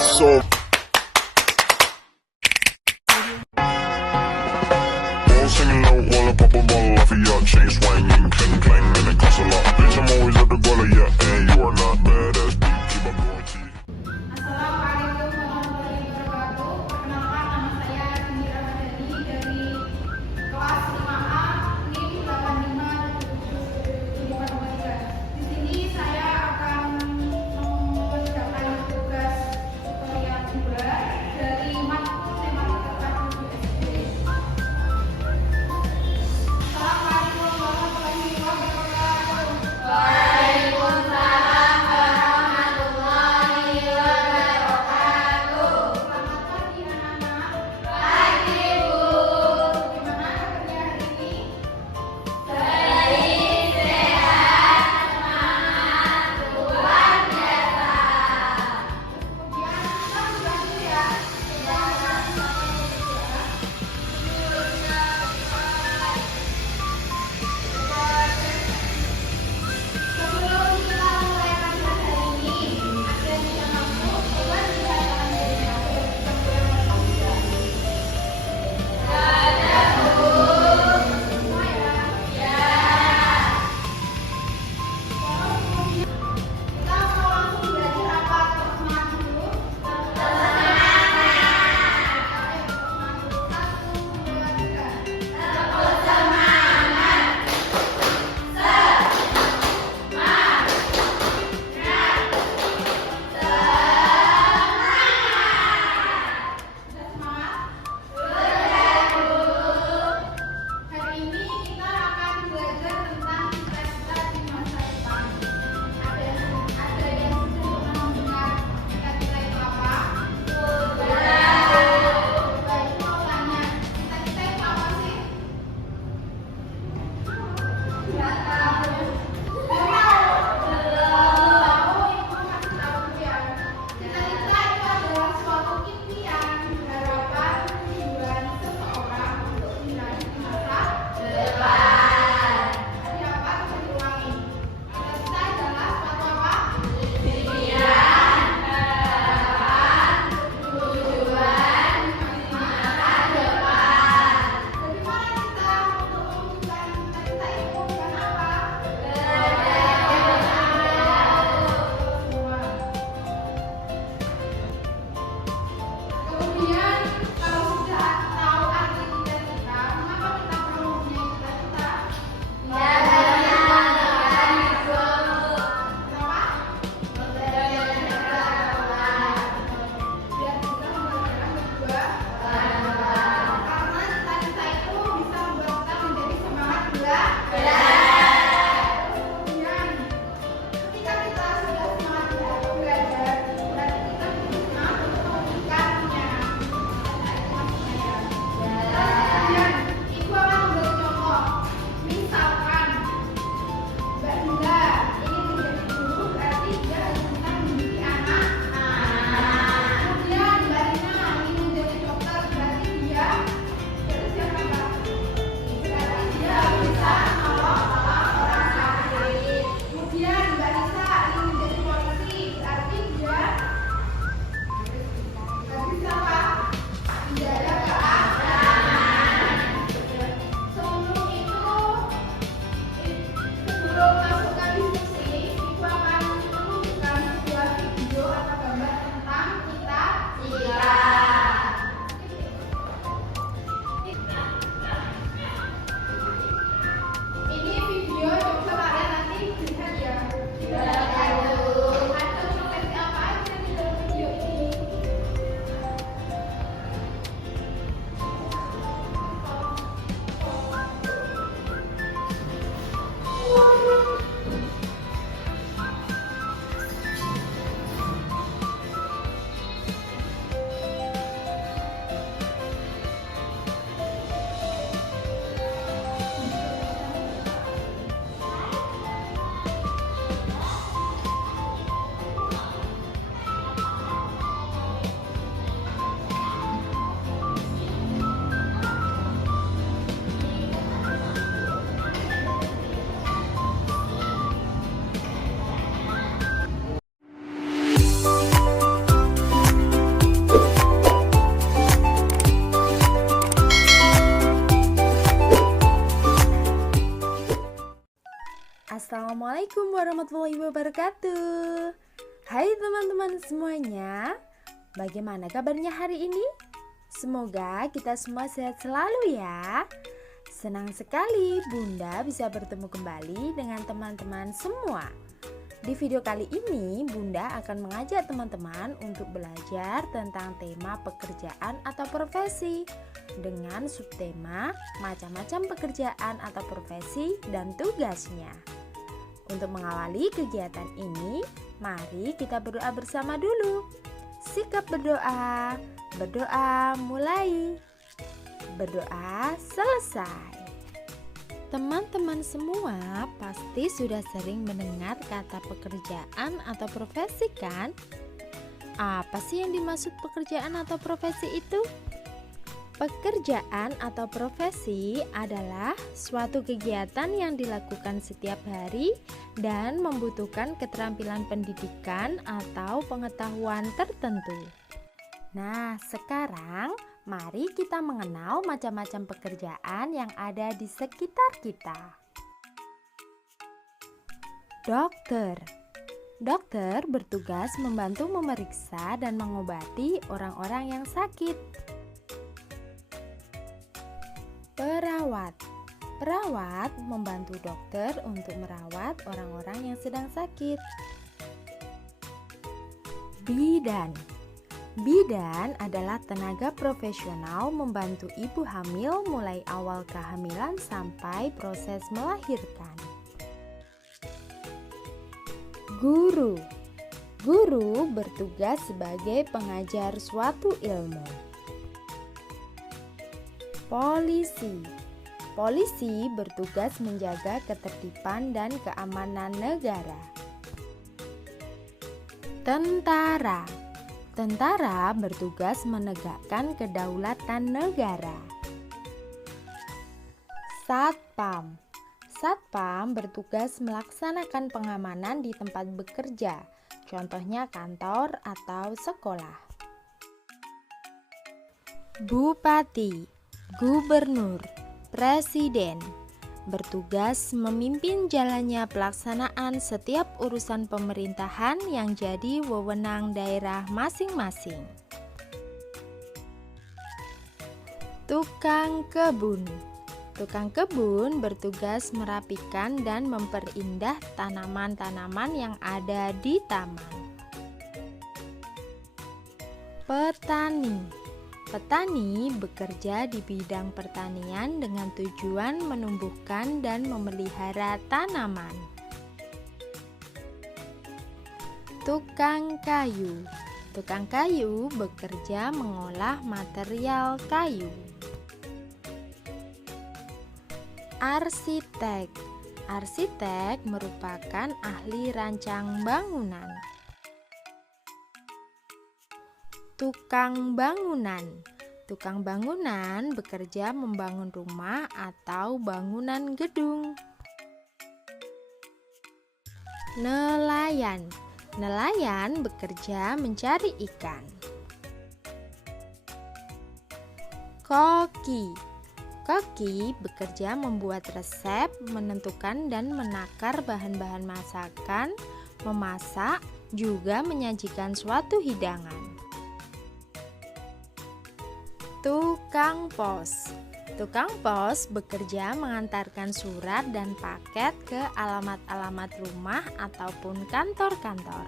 so. Singing low while I pop a bottle off of your chain swinging, clang clang, and it costs a lot. Bitch, I'm always at the guala, yeah, and you are not badass. Beat, keep on going to you. Assalamualaikum warahmatullahi wabarakatuh. Perkenalkan, nama saya Indira Madani dari kelas 5A NIM 857523. Di sini saya akan mengerjakan tugas tutorial Assalamualaikum warahmatullahi wabarakatuh. Hai teman-teman semuanya, bagaimana kabarnya hari ini? Semoga kita semua sehat selalu ya. Senang sekali Bunda bisa bertemu kembali dengan teman-teman semua. Di video kali ini Bunda akan mengajak teman-teman untuk belajar tentang tema pekerjaan atau profesi dengan subtema macam-macam pekerjaan atau profesi dan tugasnya. Untuk mengawali kegiatan ini, mari kita berdoa bersama dulu. Sikap berdoa, berdoa mulai, berdoa selesai. Teman-teman semua pasti sudah sering mendengar kata pekerjaan atau profesi kan? Apa sih yang dimaksud pekerjaan atau profesi itu? Pekerjaan atau profesi adalah suatu kegiatan yang dilakukan setiap hari dan membutuhkan keterampilan pendidikan atau pengetahuan tertentu. Nah, sekarang mari kita mengenal macam-macam pekerjaan yang ada di sekitar kita. Dokter. Dokter bertugas membantu memeriksa dan mengobati orang-orang yang sakit. Perawat. Perawat membantu dokter untuk merawat orang-orang yang sedang sakit. Bidan. Bidan adalah tenaga profesional membantu ibu hamil mulai awal kehamilan sampai proses melahirkan. Guru. Guru bertugas sebagai pengajar suatu ilmu. Polisi. Polisi bertugas menjaga ketertiban dan keamanan negara. Tentara. Tentara bertugas menegakkan kedaulatan negara. Satpam. Satpam bertugas melaksanakan pengamanan di tempat bekerja, contohnya kantor atau sekolah. Bupati. Gubernur, presiden bertugas memimpin jalannya pelaksanaan setiap urusan pemerintahan yang jadi wewenang daerah masing-masing. Tukang kebun. Tukang kebun bertugas merapikan dan memperindah tanaman-tanaman yang ada di taman. Petani. Petani bekerja di bidang pertanian dengan tujuan menumbuhkan dan memelihara tanaman. Tukang kayu. Tukang kayu bekerja mengolah material kayu. Arsitek. Arsitek merupakan ahli rancang bangunan. Tukang bangunan. Tukang bangunan bekerja membangun rumah atau bangunan gedung. Nelayan. Nelayan bekerja mencari ikan. Koki. Koki bekerja membuat resep, menentukan dan menakar bahan-bahan masakan, memasak, juga menyajikan suatu hidangan. Tukang pos. Tukang pos bekerja mengantarkan surat dan paket ke alamat-alamat rumah ataupun kantor-kantor.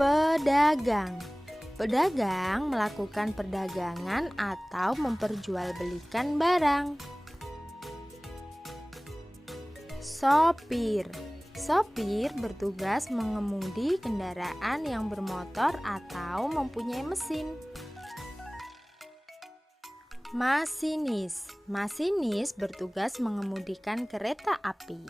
Pedagang. Pedagang melakukan perdagangan atau memperjualbelikan barang. Sopir. Sopir bertugas mengemudi kendaraan yang bermotor atau mempunyai mesin. Masinis. Masinis bertugas mengemudikan kereta api.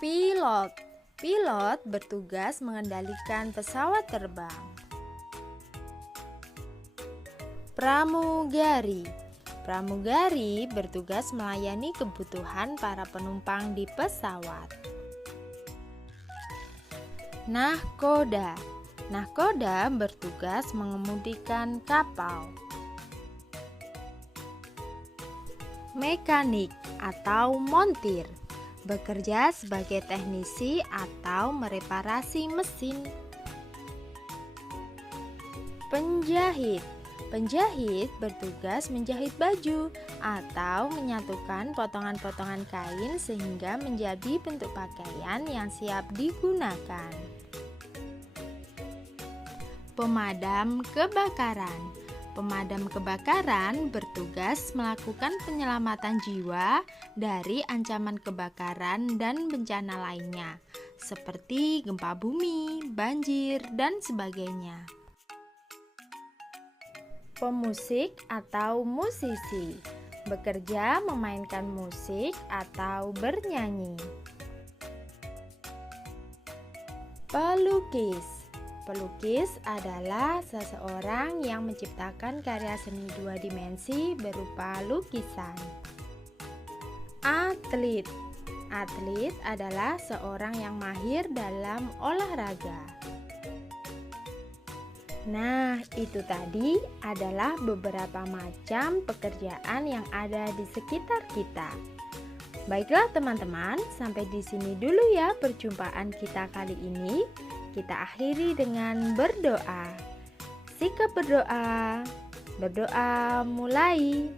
Pilot. Pilot bertugas mengendalikan pesawat terbang. Pramugari. Pramugari bertugas melayani kebutuhan para penumpang di pesawat. Nahkoda. Nahkoda bertugas mengemudikan kapal. Mekanik atau montir, bekerja sebagai teknisi atau mereparasi mesin. Penjahit, penjahit bertugas menjahit baju atau menyatukan potongan-potongan kain sehingga menjadi bentuk pakaian yang siap digunakan. Pemadam kebakaran, pemadam kebakaran bertugas melakukan penyelamatan jiwa dari ancaman kebakaran dan bencana lainnya, seperti gempa bumi, banjir, dan sebagainya. Pemusik atau musisi, bekerja memainkan musik atau bernyanyi. Pelukis, pelukis adalah seseorang yang menciptakan karya seni dua dimensi berupa lukisan. Atlet, atlet adalah seorang yang mahir dalam olahraga. Nah, itu tadi adalah beberapa macam pekerjaan yang ada di sekitar kita. Baiklah teman-teman, sampai di sini dulu ya perjumpaan kita kali ini. Kita akhiri dengan berdoa. Sikap berdoa. Berdoa mulai.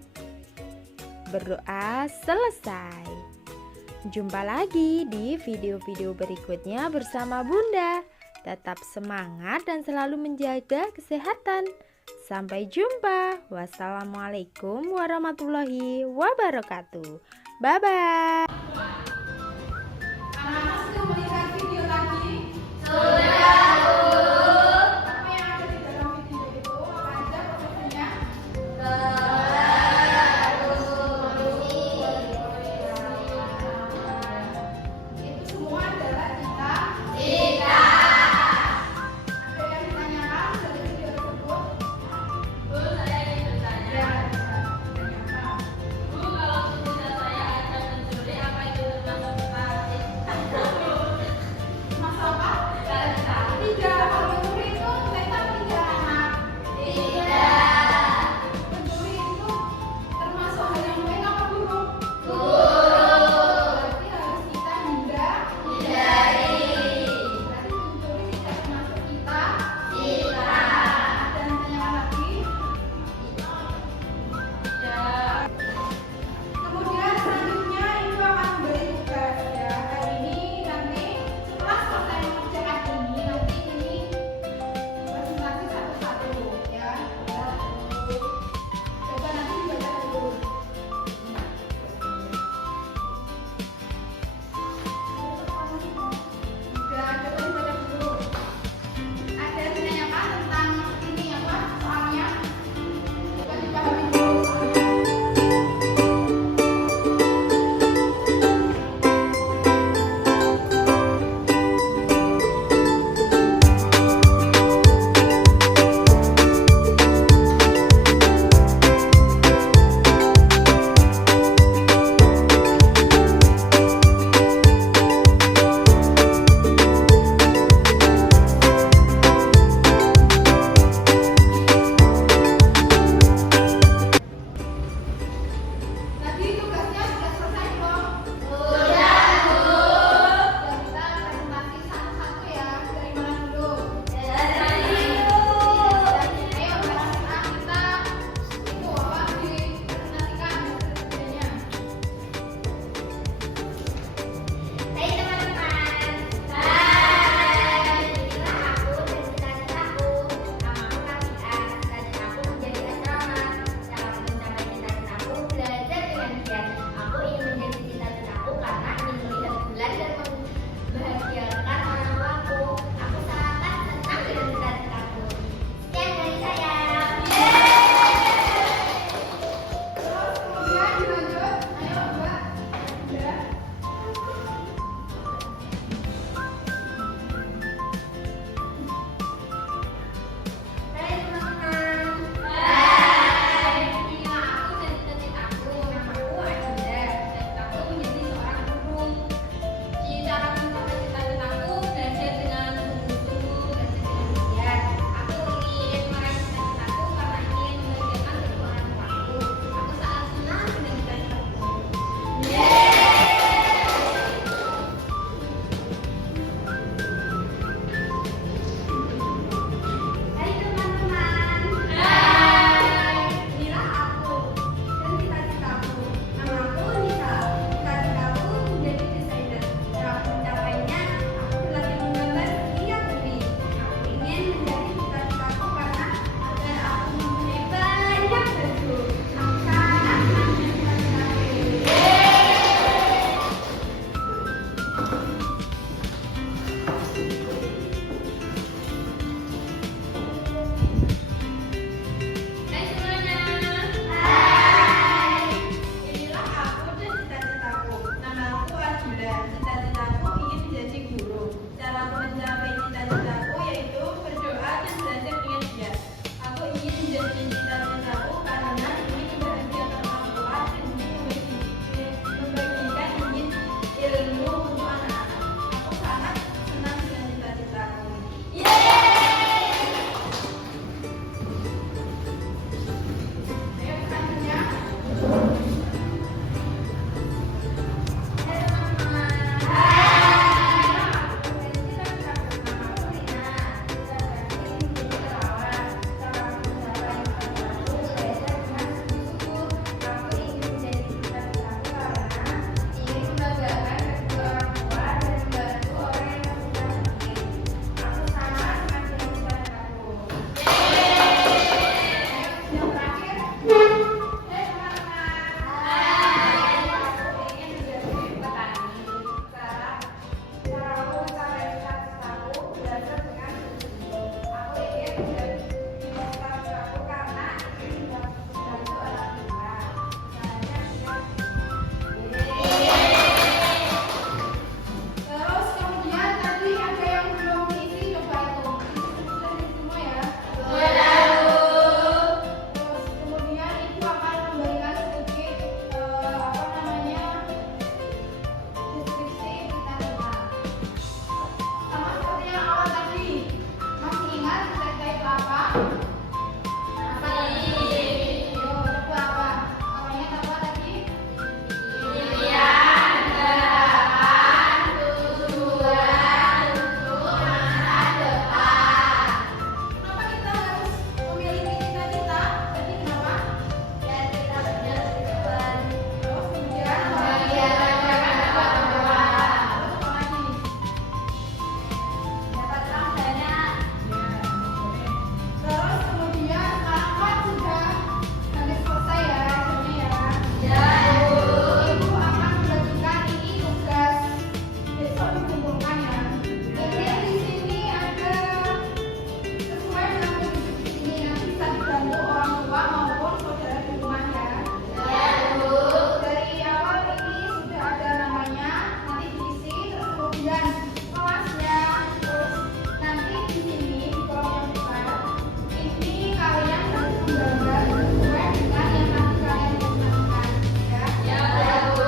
Berdoa selesai. Jumpa lagi di video-video berikutnya bersama Bunda. Tetap semangat dan selalu menjaga kesehatan. Sampai jumpa. Wassalamualaikum warahmatullahi wabarakatuh. Bye-bye. Anak-anak sudah melihat video tadi? Sudah. Apa yang ada di dalam video itu? Apa aja prosesnya? Itu semua adalah kita. Ada yang ditanyakan dari video tersebut? Bu, saya ingin bertanya. Ya, bertanya apa? Bu, kalau misalnya saya akan mencuri apa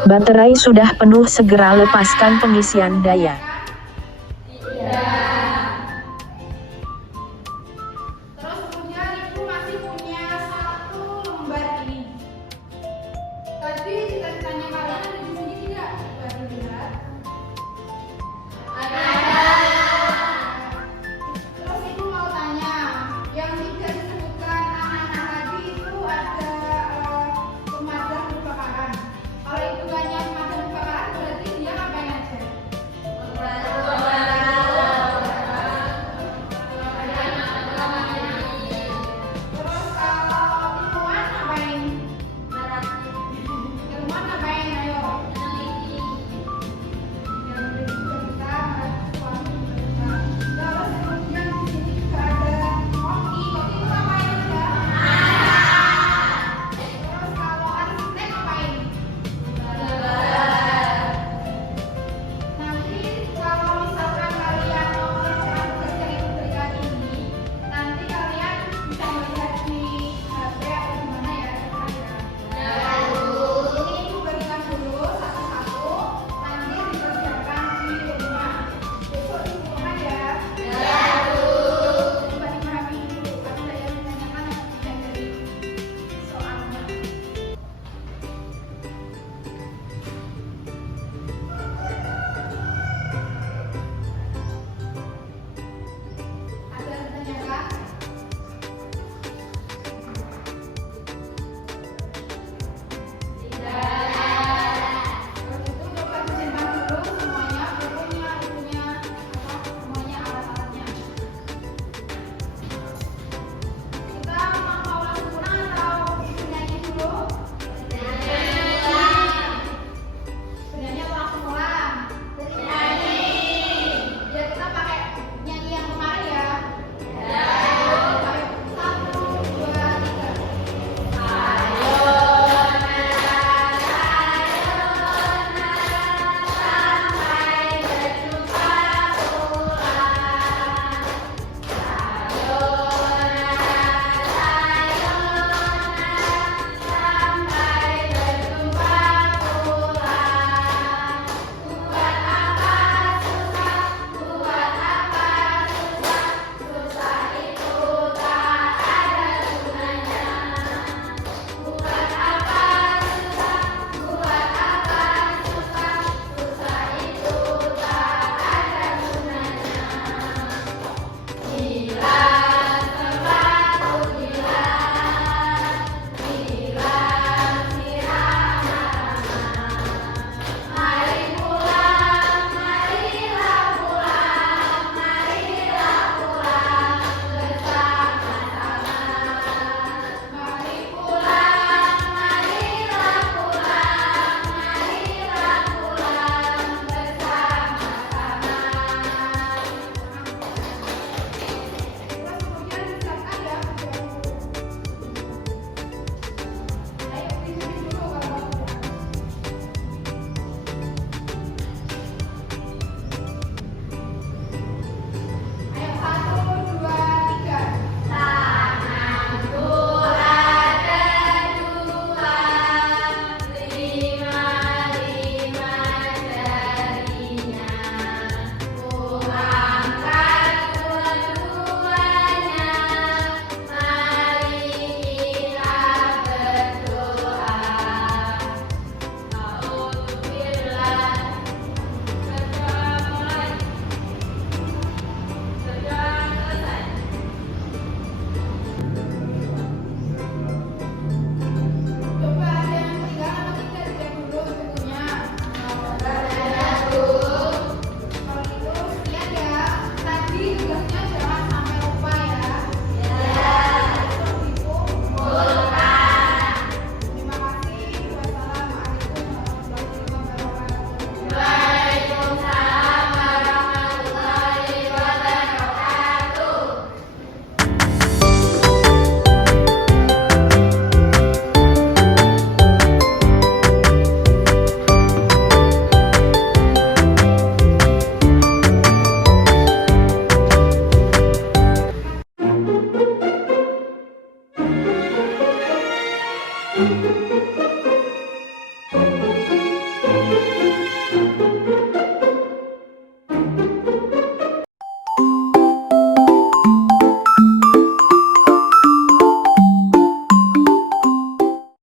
Baterai sudah penuh, segera lepaskan pengisian daya.